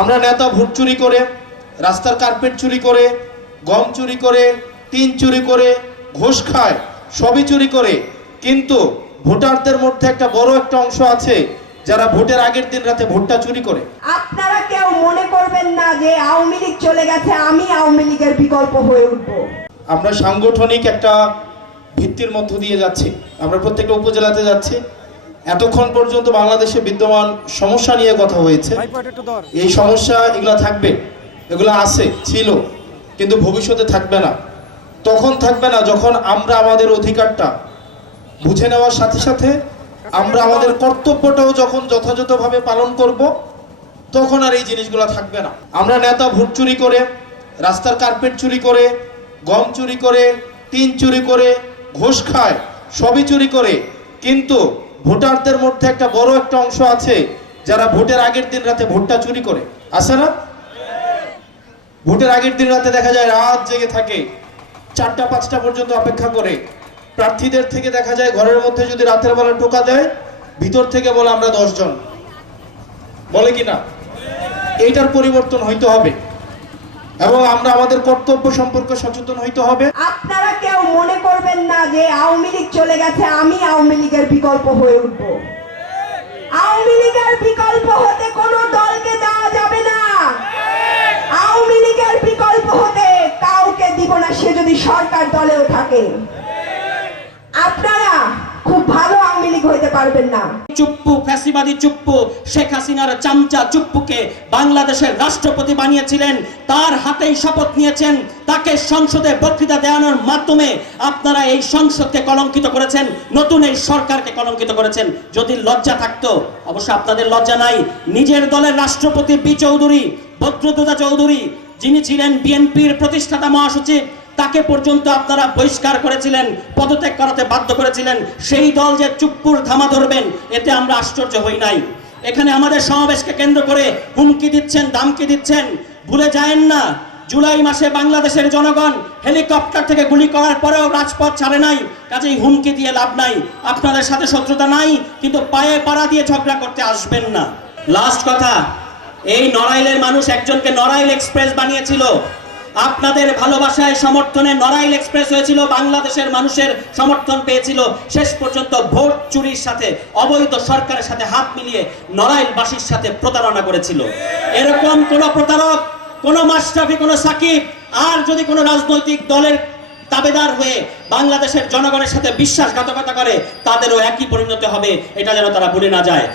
আমরা নেতা ভোট চুরি করে, রাস্তার কার্পেট চুরি করে, গম চুরি করে, টিন চুরি করে, ঘুষ খায়, সবই চুরি করে, কিন্তু ভোটারদের মধ্যে একটা বড় একটা অংশ আছে যারা ভোটের আগের দিন রাতে ভোটটা চুরি করে। আপনারা কেউ মনে করবেন না যে আওয়ামী লীগ চলে গেছে আমি আওয়ামী লীগের বিকল্প হয়ে উঠব। আমরা সাংগঠনিক একটা ভিত্তির মধ্য দিয়ে যাচ্ছি, আমরা প্রত্যেকটা উপজেলাতে যাচ্ছি। এতক্ষণ পর্যন্ত বাংলাদেশে বিদ্যমান সমস্যা নিয়ে কথা হয়েছে। এই সমস্যা এগুলা থাকবে, এগুলা আছে, ছিল, কিন্তু ভবিষ্যতে থাকবে না। তখন থাকবে না যখন আমরা আমাদের অধিকারটা বুঝে নেওয়ার সাথে সাথে আমরা আমাদের কর্তব্যটাও যখন যথাযথভাবে পালন করব, তখন আর এই জিনিসগুলো থাকবে না। আমরা নেতা ভোট চুরি করে, রাস্তার কার্পেট চুরি করে, গম চুরি করে, টিন চুরি করে, ঘুষ খায়, সবই চুরি করে, কিন্তু ভোটারদের মধ্যে একটা বড় একটা অংশ আছে যারা ভোটের আগের দিন রাতে ভোটটা চুরি করে। আছে না? ভোটের আগের দিন রাতে দেখা যায় রাত জেগে থাকে, 4টা-5টা পর্যন্ত অপেক্ষা করে। প্রার্থীদের থেকে দেখা যায় ঘরের মধ্যে যদি রাতের বেলা টোকা দেয়, ভিতর থেকে বলে আমরা 10 জন, বলে কিনা? এইটার পরিবর্তন হইতে হবে এবং আমরা আমাদের কর্তব্য সম্পর্কে সচেতন হইতে হবে। আপনারা কেউ মনে করবেন না যে আওয়ামী লীগ চলে গেছে আমি আওয়ামী লীগের বিকল্প হয়ে উঠব। আওয়ামী লীগের বিকল্প হতে কোনো দলকে দেওয়া যাবে না। আওয়ামী লীগের বিকল্প হতে কাউকে দিব না, সে যদি সরকার দলেও থাকে। আপনারা খুব ভালো আওয়ামী লীগ হইতে পারবেন না। চুপ্পু, ফ্যাসিবাদী চুপ্পু, শেখ হাসিনার চামচা চুপ্পুকে বাংলাদেশের রাষ্ট্রপতি বানিয়েছিলেন, তার হাতেই শপথ নিয়েছেন, তাকে সংসদে বক্তৃতা দেওয়ানোর মাধ্যমে আপনারা এই সংসদকে কলঙ্কিত করেছেন, নতুন এই সরকারকে কলঙ্কিত করেছেন। যদি লজ্জা থাকতো, অবশ্য আপনাদের লজ্জা নাই। নিজের দলের রাষ্ট্রপতি বি চৌধুরী, বদরুদ্দোজা চৌধুরী, যিনি ছিলেন বিএনপির প্রতিষ্ঠাতা মহাসচিব, তাকে পর্যন্ত আপনারা বহিষ্কার করেছিলেন, পদত্যাগ করাতে বাধ্য করেছিলেন। সেই দল যে চুপ্পুর ধামা ধরবেন, এতে আমরা আশ্চর্য হই নাই। এখানে আমাদের সমাবেশকে কেন্দ্র করে হুমকি দিচ্ছেন, দামকি দিচ্ছেন। ভুলে যায়েন না, জুলাই মাসে বাংলাদেশের জনগণ হেলিকপ্টার থেকে গুলি করার পরেও রাজপথ ছাড়ে নাই। কাজেই হুমকি দিয়ে লাভ নাই। আপনাদের সাথে শত্রুতা নাই, কিন্তু পায়ে পাড়া দিয়ে ঝগড়া করতে আসবেন না। লাস্ট কথা, এই নড়াইলের মানুষ একজনকে নড়াইল এক্সপ্রেস বানিয়েছিল। আপনাদের ভালোবাসায় সমর্থনে নড়াইল এক্সপ্রেস হয়েছিল, বাংলাদেশের মানুষের সমর্থন পেয়েছিল। শেষ পর্যন্ত ভোট চুরির সাথে, অবৈধ সরকারের সাথে হাত মিলিয়ে নড়াইলবাসীর সাথে প্রতারণা করেছিল। এরকম কোন প্রতারক, কোন মাশরাফি, কোন সাকিব আর যদি কোন রাজনৈতিক দলের তাবেদার হয়ে বাংলাদেশের জনগণের সাথে বিশ্বাসঘাতকতা করে, তাদেরও একই পরিণতি হবে, এটা যেন তারা ভুলে না যায়।